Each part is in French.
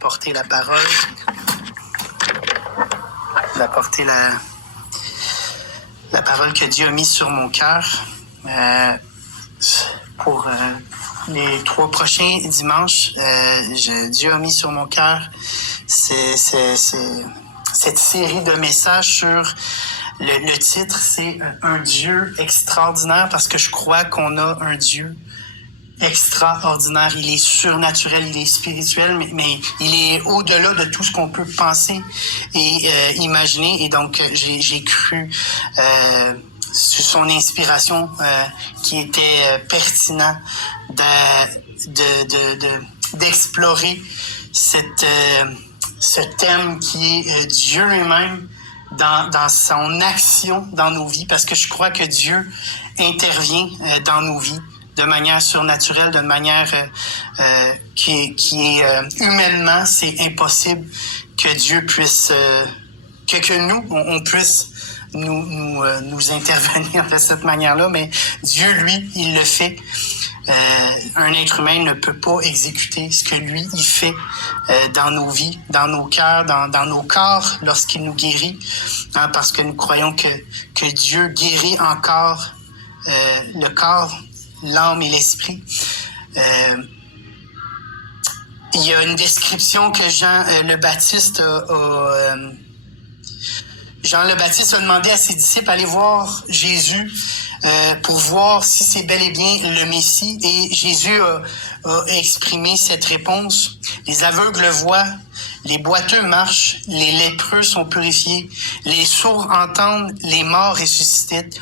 Porter la parole, porter la parole que Dieu a mise sur mon cœur pour les 3 prochains dimanches. Dieu a mis sur mon cœur cette série de messages sur le titre, c'est un Dieu extraordinaire, parce que je crois qu'on a un Dieu extraordinaire. Il est surnaturel, il est spirituel, mais il est au-delà de tout ce qu'on peut penser et imaginer. Et donc, j'ai cru sur son inspiration qui était pertinent d'explorer ce thème qui est Dieu lui-même dans son action dans nos vies, parce que je crois que Dieu intervient dans nos vies de manière surnaturelle, de manière qui est humainement, c'est impossible que Dieu puisse, que nous, on puisse nous intervenir de cette manière-là, mais Dieu, lui, il le fait. Un être humain ne peut pas exécuter ce que lui, il fait dans nos vies, dans nos cœurs, dans nos corps, lorsqu'il nous guérit, parce que nous croyons que Dieu guérit encore le corps, l'âme et l'esprit. Il y a une description que Jean le Baptiste a demandé à ses disciples, allez voir Jésus pour voir si c'est bel et bien le Messie. Et Jésus a exprimé cette réponse. Les aveugles voient, les boiteux marchent, les lépreux sont purifiés, les sourds entendent, les morts ressuscitent.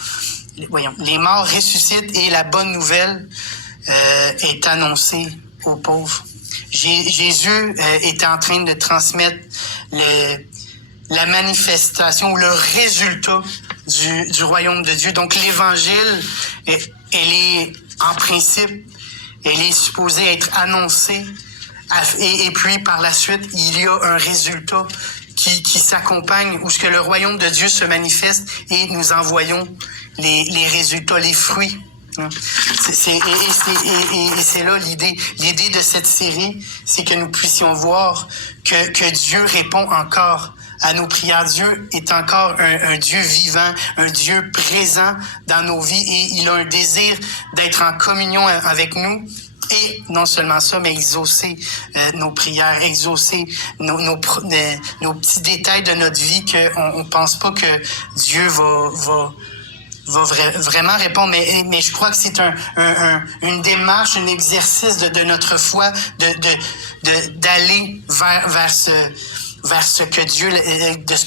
Les morts ressuscitent et la bonne nouvelle est annoncée aux pauvres. Jésus était en train de transmettre la manifestation ou le résultat du royaume de Dieu. Donc l'évangile, elle est en principe, elle est supposée être annoncée et puis par la suite, il y a un résultat qui s'accompagne, où ce que le royaume de Dieu se manifeste et nous envoyons les résultats, les fruits. Et c'est là l'idée. L'idée de cette série, c'est que nous puissions voir que Dieu répond encore à nos prières. Dieu est encore un Dieu vivant, un Dieu présent dans nos vies, et il a un désir d'être en communion avec nous. Et non seulement ça, mais exaucer nos prières, exaucer nos petits détails de notre vie qu'on pense pas que Dieu va vraiment répondre. Mais je crois que c'est une démarche, un exercice de notre foi, d'aller vers ce que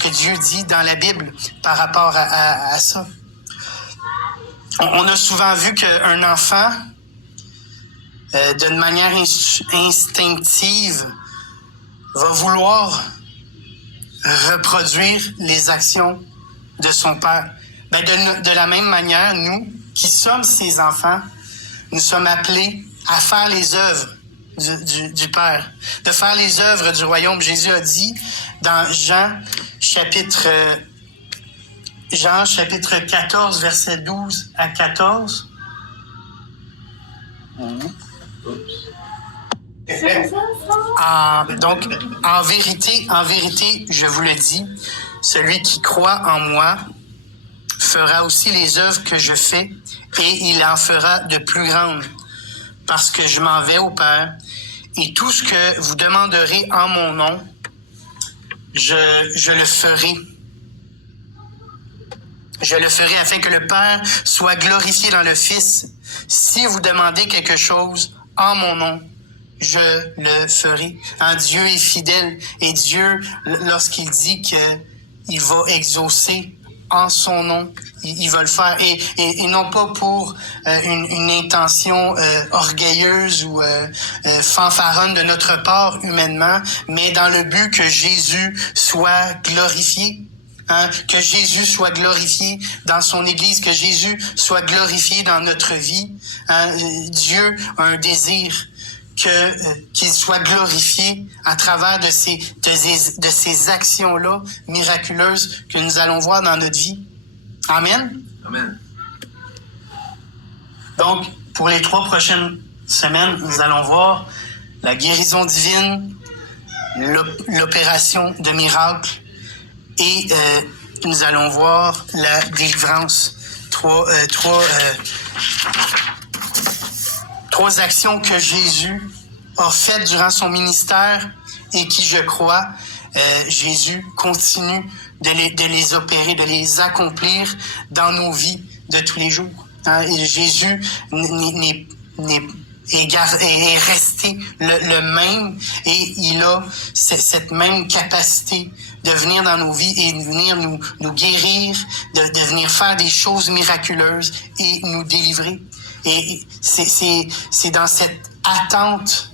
Dieu dit dans la Bible par rapport à ça. On a souvent vu qu'un enfant, d'une manière instinctive, va vouloir reproduire les actions de son père. De la même manière, nous, qui sommes ses enfants, nous sommes appelés à faire les œuvres du Père, de faire les œuvres du royaume. Jésus a dit dans Jean chapitre 14, versets 12 à 14. Donc, en vérité, je vous le dis, celui qui croit en moi fera aussi les œuvres que je fais, et il en fera de plus grandes, parce que je m'en vais au Père, et tout ce que vous demanderez en mon nom, je le ferai. Je le ferai afin que le Père soit glorifié dans le Fils. Si vous demandez quelque chose en mon nom, je le ferai. Dieu est fidèle, et Dieu, lorsqu'il dit qu'il va exaucer en son nom, il va le faire, et non pas pour une intention orgueilleuse ou fanfaronne de notre part humainement, mais dans le but que Jésus soit glorifié. Que Jésus soit glorifié dans son Église, que Jésus soit glorifié dans notre vie. Dieu a un désir qu'il soit glorifié à travers de ces actions-là miraculeuses que nous allons voir dans notre vie. Amen. Amen. Donc, pour les 3 prochaines semaines, nous allons voir la guérison divine, l'opération de miracle et nous allons voir la délivrance. Trois actions que Jésus a faites durant son ministère et qui, je crois, Jésus continue de les opérer, de les accomplir dans nos vies de tous les jours. Et Jésus est resté le même et il a cette même capacité de venir dans nos vies et de venir nous guérir, de venir faire des choses miraculeuses et nous délivrer. Et c'est dans cette attente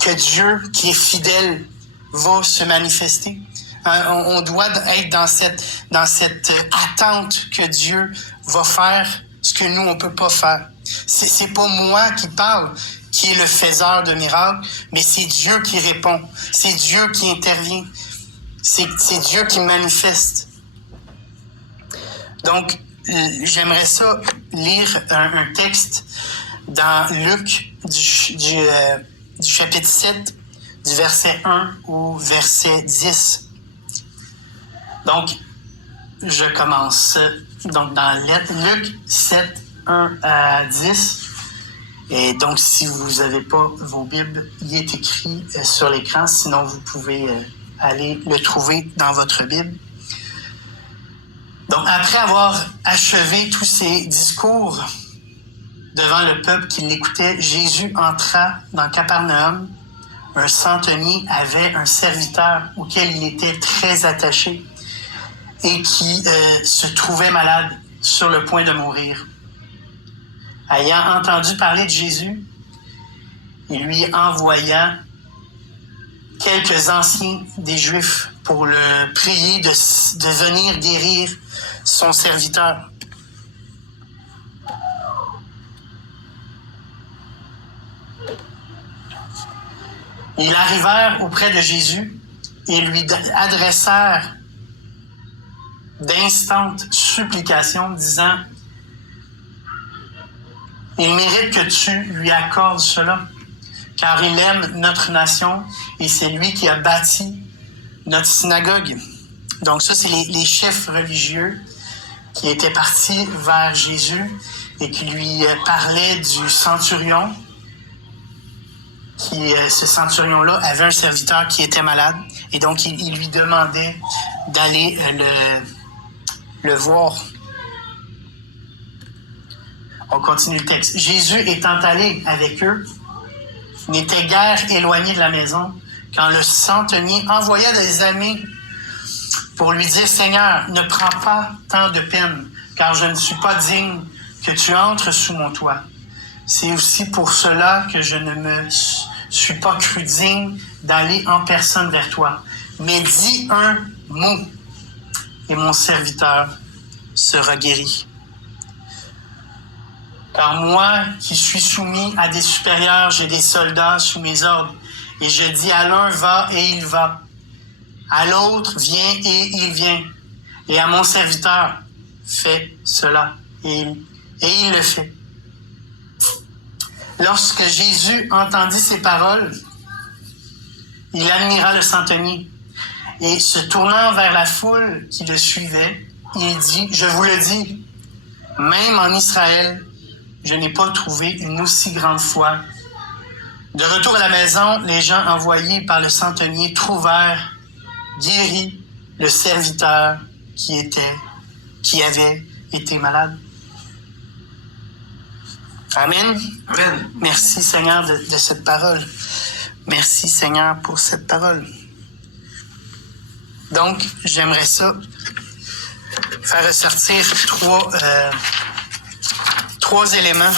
que Dieu, qui est fidèle, va se manifester. On doit être dans cette attente que Dieu va faire ce que nous, on peut pas faire. C'est pas moi qui parle, qui est le faiseur de miracles, mais c'est Dieu qui répond. C'est Dieu qui intervient. C'est Dieu qui manifeste. Donc, j'aimerais ça lire un texte dans Luc du chapitre 7, du verset 1 au verset 10. Donc, je commence. Donc, dans Luc 7, 1 à 10. Et donc, si vous n'avez pas vos Bibles, il est écrit sur l'écran. Sinon, vous pouvez aller le trouver dans votre Bible. Donc, après avoir achevé tous ces discours devant le peuple qui l'écoutait, Jésus entra dans Capernaum. Un centenier avait un serviteur auquel il était très attaché et qui se trouvait malade, sur le point de mourir. Ayant entendu parler de Jésus, il lui envoya quelques anciens des Juifs pour le prier de venir guérir son serviteur. Ils arrivèrent auprès de Jésus et lui adressèrent d'instantes supplications, disant « Il mérite que tu lui accordes cela, car il aime notre nation et c'est lui qui a bâti notre synagogue. » Donc ça, c'est les chefs religieux qui étaient partis vers Jésus et qui lui parlaient du centurion. Ce centurion-là avait un serviteur qui était malade et donc il lui demandait d'aller le voir. On continue le texte. Jésus étant allé avec eux, n'était guère éloigné de la maison quand le centenier envoya des amis pour lui dire « Seigneur, ne prends pas tant de peine, car je ne suis pas digne que tu entres sous mon toit. C'est aussi pour cela que je ne me suis pas cru digne d'aller en personne vers toi. Mais dis un mot, et mon serviteur sera guéri. Car moi, qui suis soumis à des supérieurs, j'ai des soldats sous mes ordres, et je dis à l'un, va, et il va. À l'autre, viens, et il vient. Et à mon serviteur, fais cela. Et il le fait. » Lorsque Jésus entendit ces paroles, il admira le centenier. Et se tournant vers la foule qui le suivait, il dit, « Je vous le dis, même en Israël, je n'ai pas trouvé une aussi grande foi. » De retour à la maison, les gens envoyés par le centenier trouvèrent guéri le serviteur qui avait été malade. Amen. Amen. Merci Seigneur de cette parole. Merci Seigneur pour cette parole. Donc, j'aimerais ça faire ressortir trois éléments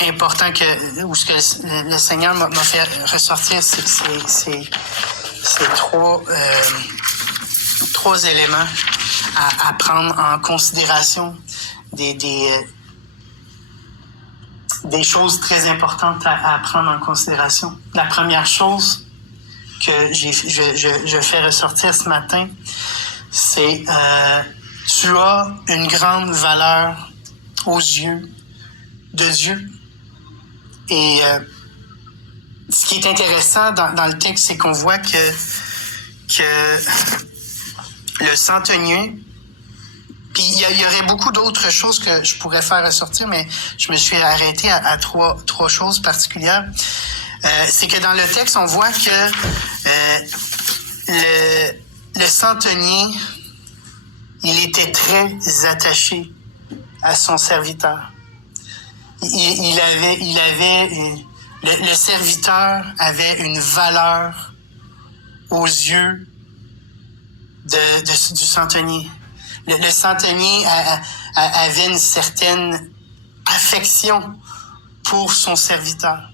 importants où ce que le Seigneur m'a fait ressortir ces trois éléments à prendre en considération, des choses très importantes à prendre en considération. La première chose que je fais ressortir ce matin, c'est tu as une grande valeur aux yeux de Dieu. Et ce qui est intéressant dans le texte, c'est qu'on voit que le centenier, puis il y aurait beaucoup d'autres choses que je pourrais faire ressortir, mais je me suis arrêté à trois choses particulières. C'est que dans le texte, on voit que le centenier, il était très attaché à son serviteur. Le serviteur avait une valeur aux yeux du centenier. Le centenier avait une certaine affection pour son serviteur.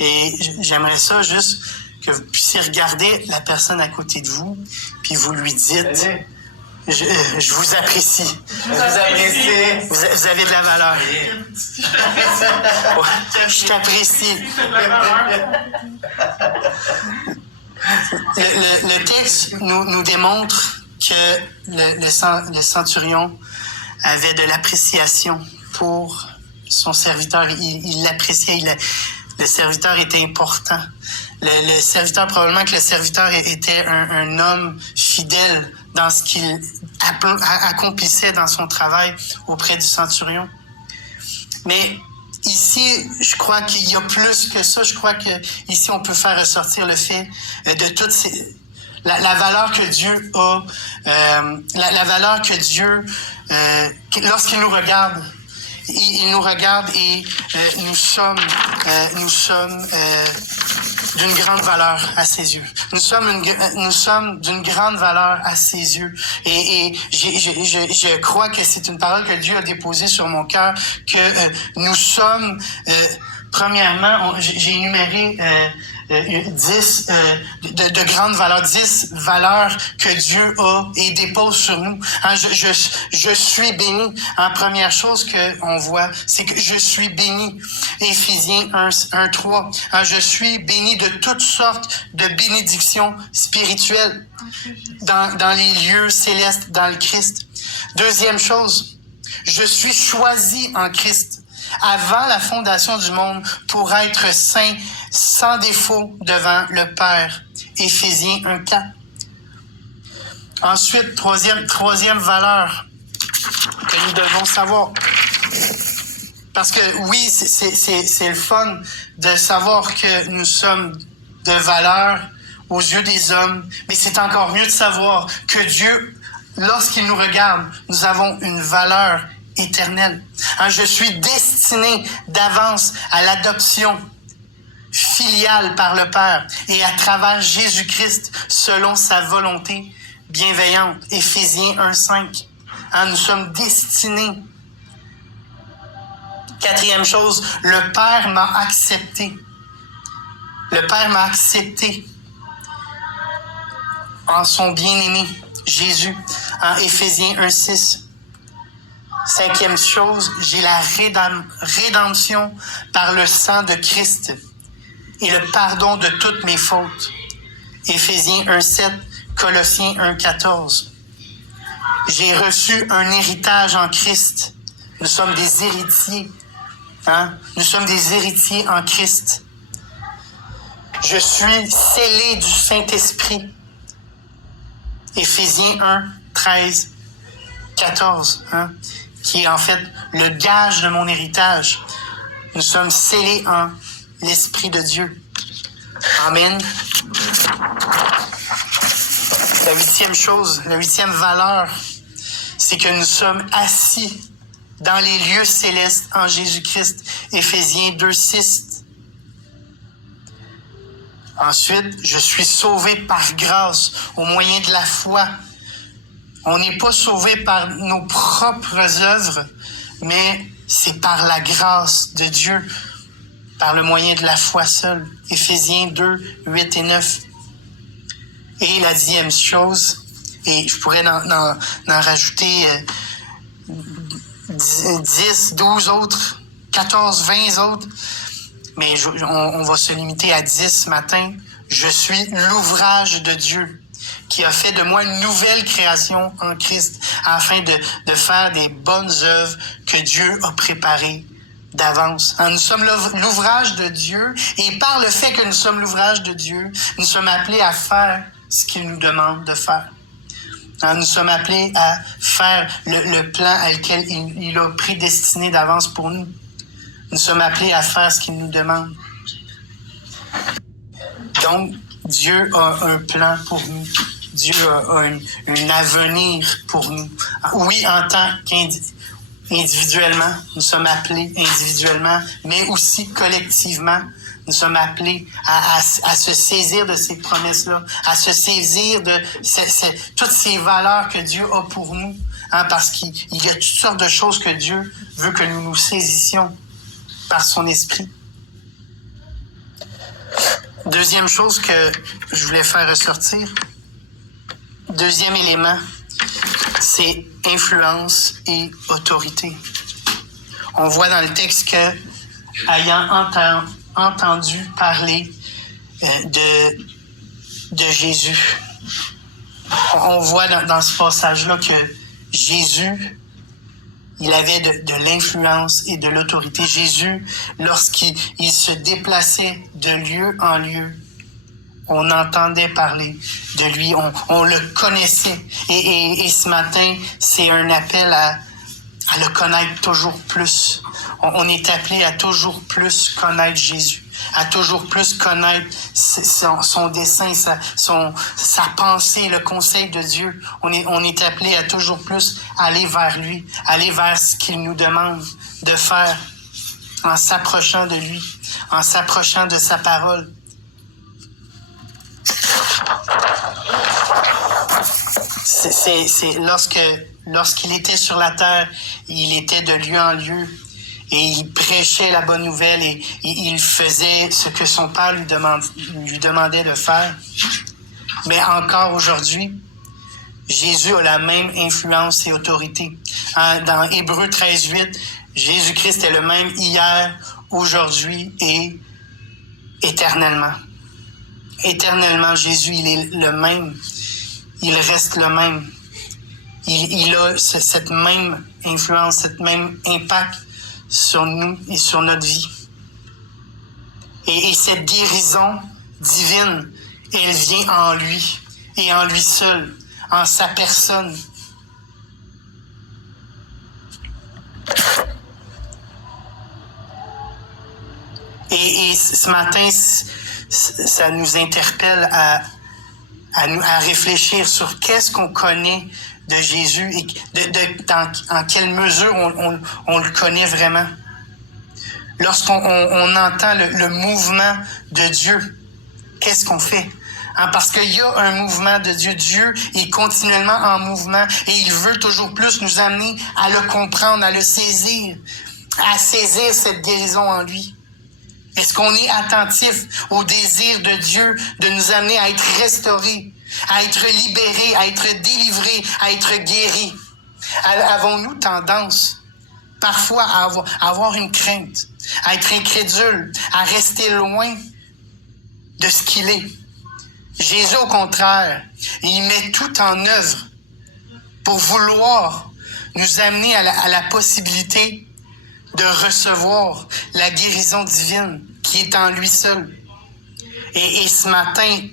Et j'aimerais ça juste que vous puissiez regarder la personne à côté de vous, puis vous lui dites, je vous apprécie. Je vous apprécie. Vous avez de la valeur. Je t'apprécie. Le texte nous démontre que le centurion avait de l'appréciation pour son serviteur. Il l'appréciait. Le serviteur était important. Le serviteur, probablement que le serviteur était un homme fidèle dans ce qu'il accomplissait dans son travail auprès du centurion. Mais ici, je crois qu'il y a plus que ça. Je crois que ici, on peut faire ressortir le fait de toutes ces... La valeur que Dieu a, la valeur que Dieu, lorsqu'il nous regarde, il nous regarde et nous sommes d'une grande valeur à ses yeux. Nous sommes d'une grande valeur à ses yeux. Et je crois que c'est une parole que Dieu a déposée sur mon cœur, que nous sommes, premièrement, j'ai énuméré 10 de grandes valeurs, 10 valeurs que Dieu a et dépose sur nous. Hein, je suis béni. En première chose qu'on voit, c'est que je suis béni. Éphésiens 1:3. Hein, je suis béni de toutes sortes de bénédictions spirituelles dans les lieux célestes, dans le Christ. Deuxième chose, je suis choisi en Christ avant la fondation du monde pour être saint, sans défaut devant le Père. Éphésiens 1:4. Ensuite, troisième valeur que nous devons savoir. Parce que oui, c'est le fun de savoir que nous sommes de valeur aux yeux des hommes, mais c'est encore mieux de savoir que Dieu, lorsqu'il nous regarde, nous avons une valeur éternelle. Hein, je suis destiné d'avance à l'adoption filiale par le Père et à travers Jésus-Christ selon sa volonté bienveillante. Éphésiens 1:5. Hein, nous sommes destinés. Quatrième chose, le Père m'a accepté. Le Père m'a accepté en son bien-aimé, Jésus. En Éphésiens 1:6. Cinquième chose, j'ai la rédemption par le sang de Christ et le pardon de toutes mes fautes. Éphésiens 1:7, Colossiens 1:14. J'ai reçu un héritage en Christ. Nous sommes des héritiers. Hein? Nous sommes des héritiers en Christ. Je suis scellé du Saint-Esprit. Éphésiens 1:13-14. Hein? Qui est en fait le gage de mon héritage. Nous sommes scellés en l'Esprit de Dieu. Amen. La huitième chose, la huitième valeur, c'est que nous sommes assis dans les lieux célestes en Jésus-Christ. Éphésiens 2:6. Ensuite, je suis sauvé par grâce au moyen de la foi. On n'est pas sauvé par nos propres œuvres, mais c'est par la grâce de Dieu, par le moyen de la foi seule. Éphésiens 2:8-9. Et la dixième chose, et je pourrais en rajouter 10, 12 autres, 14, 20 autres, mais on va se limiter à 10 ce matin. Je suis l'ouvrage de Dieu qui a fait de moi une nouvelle création en Christ, afin de faire des bonnes œuvres que Dieu a préparées d'avance. Nous sommes l'ouvrage de Dieu et par le fait que nous sommes l'ouvrage de Dieu, nous sommes appelés à faire ce qu'il nous demande de faire. Nous sommes appelés à faire le plan à lequel il a prédestiné d'avance pour nous. Nous sommes appelés à faire ce qu'il nous demande. Donc, Dieu a un plan pour nous. Dieu a un avenir pour nous. Oui, en tant qu'individuellement, nous sommes appelés individuellement, mais aussi collectivement, nous sommes appelés à se saisir de ces promesses-là, à se saisir de toutes ces valeurs que Dieu a pour nous, parce qu'il y a toutes sortes de choses que Dieu veut que nous nous saisissions par son esprit. Deuxième chose que je voulais faire ressortir, deuxième élément, c'est influence et autorité. On voit dans le texte que, ayant entendu parler de Jésus, on voit dans ce passage-là que Jésus, il avait de l'influence et de l'autorité. Jésus, lorsqu'il se déplaçait de lieu en lieu, on entendait parler de lui, on le connaissait. Et ce matin, c'est un appel à le connaître toujours plus. On est appelé à toujours plus connaître Jésus, à toujours plus connaître son dessein, sa pensée, le conseil de Dieu. On est appelé à toujours plus aller vers lui, aller vers ce qu'il nous demande de faire en s'approchant de lui, en s'approchant de sa parole. C'est lorsqu'il était sur la terre, il était de lieu en lieu et il prêchait la bonne nouvelle et il faisait ce que son père lui demandait de faire. Mais encore aujourd'hui, Jésus a la même influence et autorité. Dans Hébreux 13:8, Jésus-Christ est le même hier, aujourd'hui et éternellement. Éternellement, Jésus, il est le même. Il reste le même. Il a cette même influence, cette même impact sur nous et sur notre vie. Et cette guérison divine, elle vient en lui et en lui seul, en sa personne. Et ce matin, ça nous interpelle à réfléchir sur qu'est-ce qu'on connaît de Jésus et en quelle mesure on le connaît vraiment. Lorsqu'on entend le mouvement de Dieu, qu'est-ce qu'on fait? Parce qu'il y a un mouvement de Dieu. Dieu est continuellement en mouvement et il veut toujours plus nous amener à le comprendre, à le saisir, à saisir cette guérison en lui. Est-ce qu'on est attentif au désir de Dieu de nous amener à être restaurés, à être libérés, à être délivrés, à être guéris? Avons-nous tendance parfois à avoir une crainte, à être incrédule, à rester loin de ce qu'il est? Jésus, au contraire, il met tout en œuvre pour vouloir nous amener à la possibilité de recevoir la guérison divine qui est en lui seul. Et ce matin,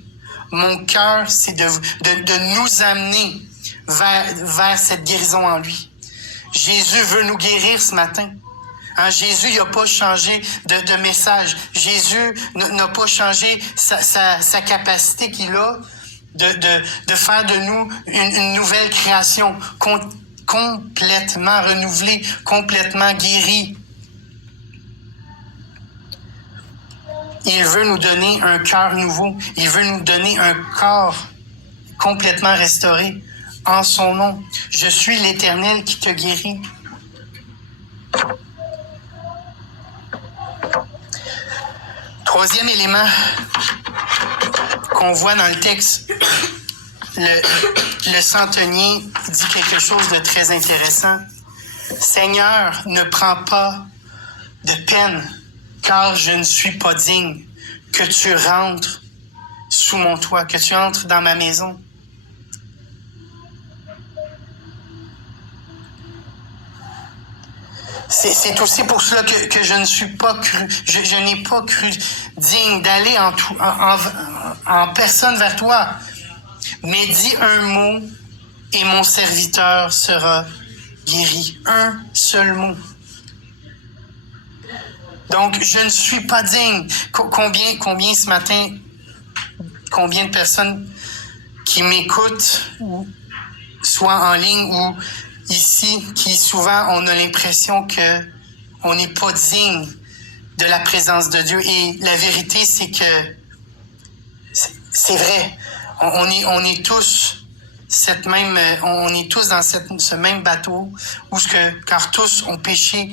mon cœur, c'est de nous amener vers cette guérison en lui. Jésus veut nous guérir ce matin. Jésus n'a pas changé de message. Jésus n'a pas changé sa capacité qu'il a de faire de nous une nouvelle création complètement renouvelée, complètement guérie. Il veut nous donner un cœur nouveau. Il veut nous donner un corps complètement restauré en son nom. Je suis l'Éternel qui te guérit. Troisième élément qu'on voit dans le texte, le centenier dit quelque chose de très intéressant. Seigneur, ne prends pas de peine, car je ne suis pas digne que tu rentres sous mon toit, que tu entres dans ma maison. C'est aussi pour cela que je ne suis pas cru, je n'ai pas cru digne d'aller en personne vers toi. Mais dis un mot et mon serviteur sera guéri. Un seul mot. Donc, je ne suis pas digne. Combien ce matin, combien de personnes qui m'écoutent, soit en ligne ou ici, qui souvent on a l'impression que on n'est pas digne de la présence de Dieu. Et la vérité, c'est que c'est vrai. On est tous on est tous dans ce même bateau où car tous ont péché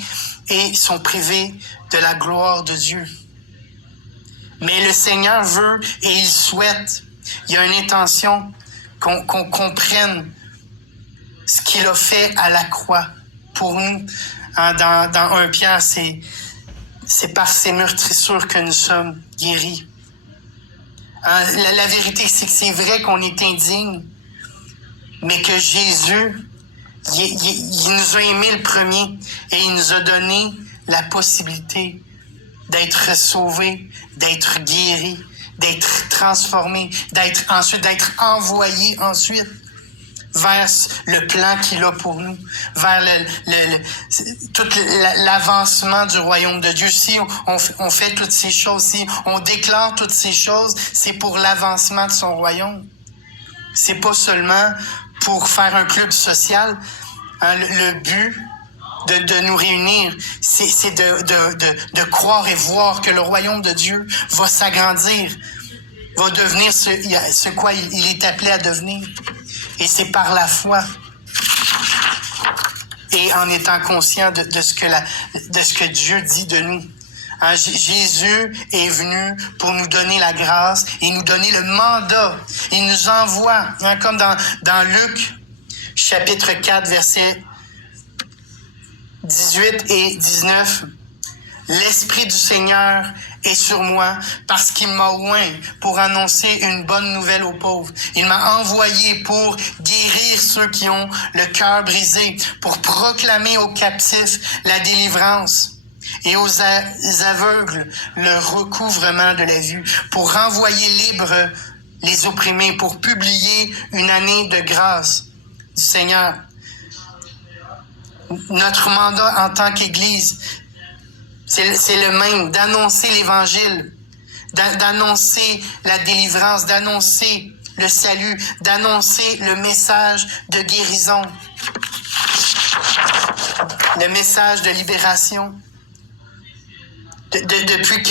et sont privés de la gloire de Dieu. Mais le Seigneur veut et il souhaite, il y a une intention qu'on comprenne ce qu'il a fait à la croix pour nous. Dans 1 Pierre, c'est par ses meurtrissures que nous sommes guéris. La vérité, c'est que c'est vrai qu'on est indigne, mais que Jésus, il nous a aimés le premier et il nous a donné la possibilité d'être sauvés, d'être guéris, d'être transformés, d'être envoyés ensuite vers le plan qu'il a pour nous, vers tout l'avancement du royaume de Dieu. Si on fait toutes ces choses, si on déclare toutes ces choses, c'est pour l'avancement de son royaume. C'est pas seulement pour faire un club social. Le but de nous réunir, c'est de croire et voir que le royaume de Dieu va s'agrandir, va devenir ce quoi il est appelé à devenir. Et c'est par la foi et en étant conscient de ce que Dieu dit de nous. Jésus est venu pour nous donner la grâce et nous donner le mandat. Il nous envoie, comme dans Luc, chapitre 4, versets 18 et 19. L'Esprit du Seigneur est sur moi parce qu'il m'a oint pour annoncer une bonne nouvelle aux pauvres. Il m'a envoyé pour guérir ceux qui ont le cœur brisé, pour proclamer aux captifs la délivrance et aux aveugles le recouvrement de la vue, pour renvoyer libres les opprimés, pour publier une année de grâce du Seigneur. Notre mandat en tant qu'Église, c'est le même, d'annoncer l'Évangile, d'annoncer la délivrance, d'annoncer le salut, d'annoncer le message de guérison, le message de libération. Depuis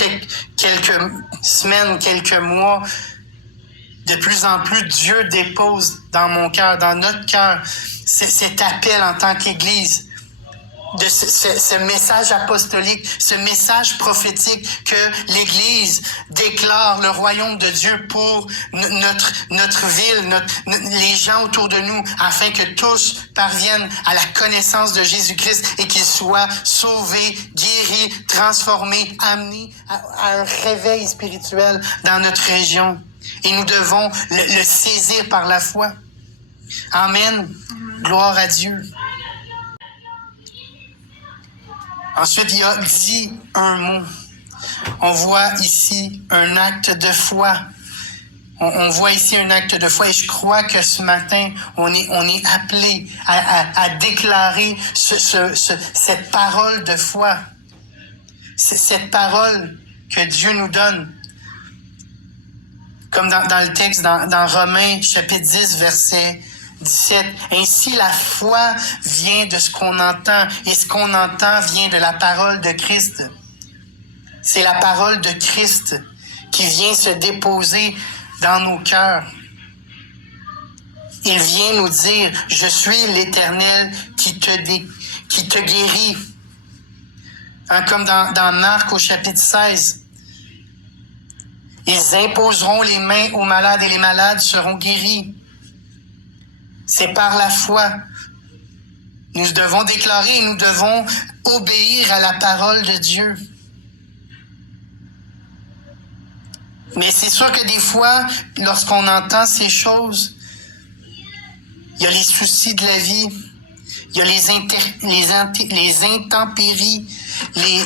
quelques semaines, quelques mois, de plus en plus, Dieu dépose dans mon cœur, dans notre cœur, cet appel en tant qu'Église, de ce message apostolique, ce message prophétique que l'Église déclare le royaume de Dieu pour notre ville, les gens autour de nous, afin que tous parviennent à la connaissance de Jésus-Christ et qu'ils soient sauvés, guéris, transformés, amenés à un réveil spirituel dans notre région. Et nous devons le saisir par la foi. Amen. Gloire à Dieu. Ensuite, il y a dit un mot. On voit ici un acte de foi. On voit ici un acte de foi et je crois que ce matin, on est appelé à déclarer cette parole de foi. Cette parole que Dieu nous donne. Comme dans le texte, dans Romains, chapitre 10, verset 17. Ainsi, la foi vient de ce qu'on entend, et ce qu'on entend vient de la parole de Christ. C'est la parole de Christ qui vient se déposer dans nos cœurs. Il vient nous dire, je suis l'Éternel qui te guérit. Comme dans Marc au chapitre 16. Ils imposeront les mains aux malades et les malades seront guéris. C'est par la foi. Nous devons déclarer et nous devons obéir à la parole de Dieu. Mais c'est sûr que des fois, lorsqu'on entend ces choses, il y a les soucis de la vie, Il y a les intempéries, les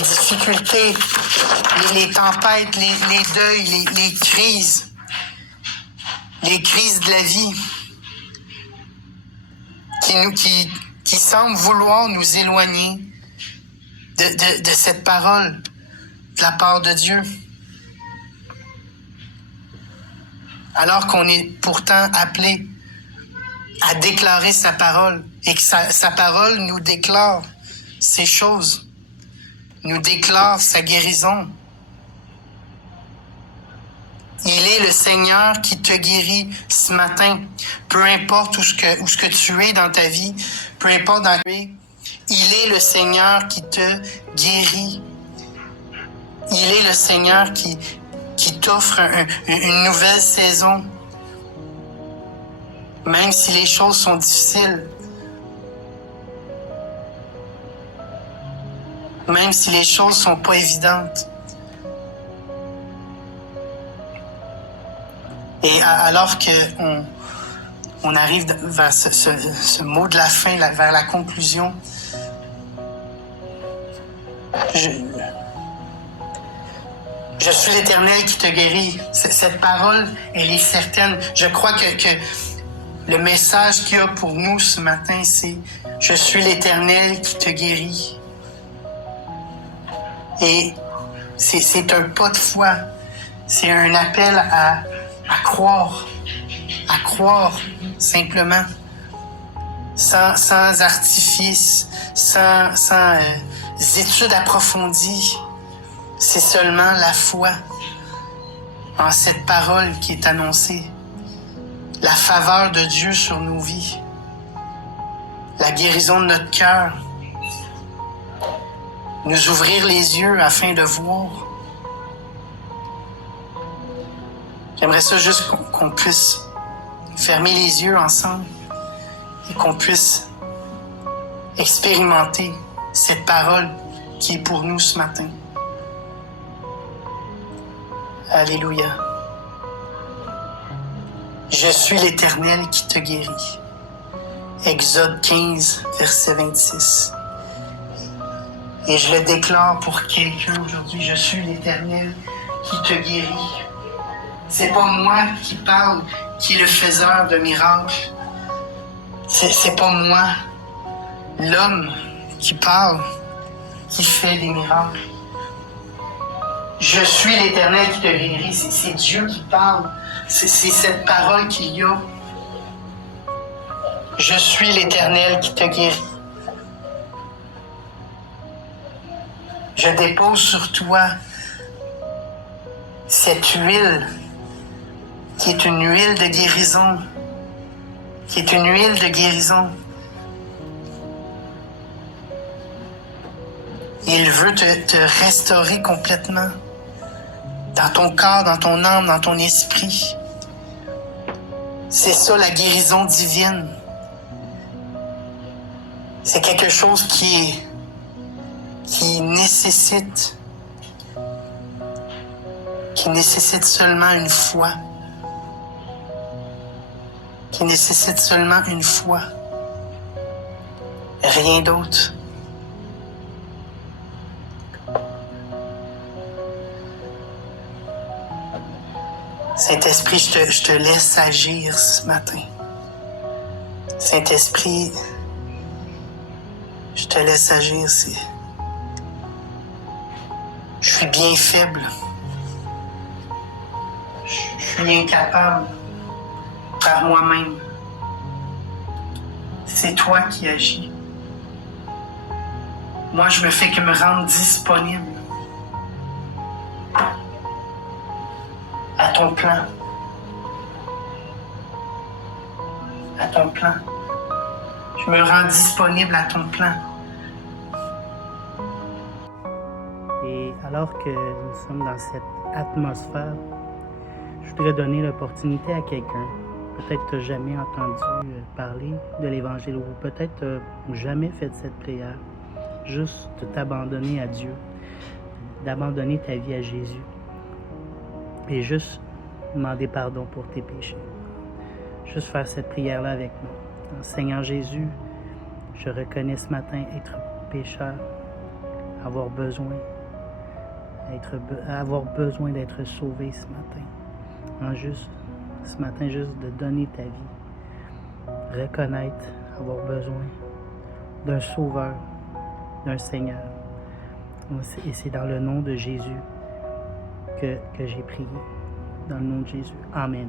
difficultés, les tempêtes, les deuils, les crises de la vie qui semblent vouloir nous éloigner de cette parole de la part de Dieu. Alors qu'on est pourtant appelé à déclarer sa parole et que sa parole nous déclare ces choses, nous déclare sa guérison. Il est le Seigneur qui te guérit ce matin. Peu importe où ce que tu es dans ta vie, peu importe dans ta vie, il est le Seigneur qui te guérit. Il est le Seigneur qui t'offre une nouvelle saison. Même si les choses sont difficiles. Même si les choses sont pas évidentes. Et alors que on arrive vers ce mot de la fin, vers la conclusion, je suis l'Éternel qui te guérit. Cette parole, elle est certaine. Je crois que le message qu'il y a pour nous ce matin, c'est « Je suis l'Éternel qui te guérit ». Et c'est un pas de foi. C'est un appel à croire simplement, sans artifice, sans études approfondies. C'est seulement la foi en cette parole qui est annoncée, la faveur de Dieu sur nos vies, la guérison de notre cœur, nous ouvrir les yeux afin de voir. J'aimerais ça juste qu'on puisse fermer les yeux ensemble et qu'on puisse expérimenter cette parole qui est pour nous ce matin. Alléluia. Je suis l'Éternel qui te guérit. Exode 15, verset 26. Et je le déclare pour quelqu'un aujourd'hui. Je suis l'Éternel qui te guérit. C'est pas moi qui parle, qui est le faiseur de miracles. C'est pas moi, l'homme qui parle, qui fait des miracles. Je suis l'Éternel qui te guérit. C'est Dieu qui parle. C'est cette parole qu'il y a. Je suis l'Éternel qui te guérit. Je dépose sur toi cette huile qui est une huile de guérison. Qui est une huile de guérison. Il veut te restaurer complètement. Dans ton corps, dans ton âme, dans ton esprit. C'est ça la guérison divine. C'est quelque chose qui nécessite seulement une foi. Qui nécessite seulement une foi. Rien d'autre. Saint-Esprit, je te laisse agir ce matin. Saint-Esprit, je te laisse agir. Je suis bien faible. Je suis incapable par moi-même. C'est toi qui agis. Moi, je me fais que me rendre disponible à ton plan. À ton plan. Je me rends disponible à ton plan. Et alors que nous sommes dans cette atmosphère, je voudrais donner l'opportunité à quelqu'un. Peut-être que tu n'as jamais entendu parler de l'Évangile ou peut-être tu n'as jamais fait cette prière. Juste de t'abandonner à Dieu, d'abandonner ta vie à Jésus et juste demander pardon pour tes péchés. Juste faire cette prière-là avec nous. Seigneur Jésus, je reconnais ce matin être pécheur, avoir besoin d'être sauvé ce matin. Ce matin, juste de donner ta vie. Reconnaître, avoir besoin d'un sauveur, d'un Seigneur. Et c'est dans le nom de Jésus que j'ai prié. Dans le nom de Jésus. Amen.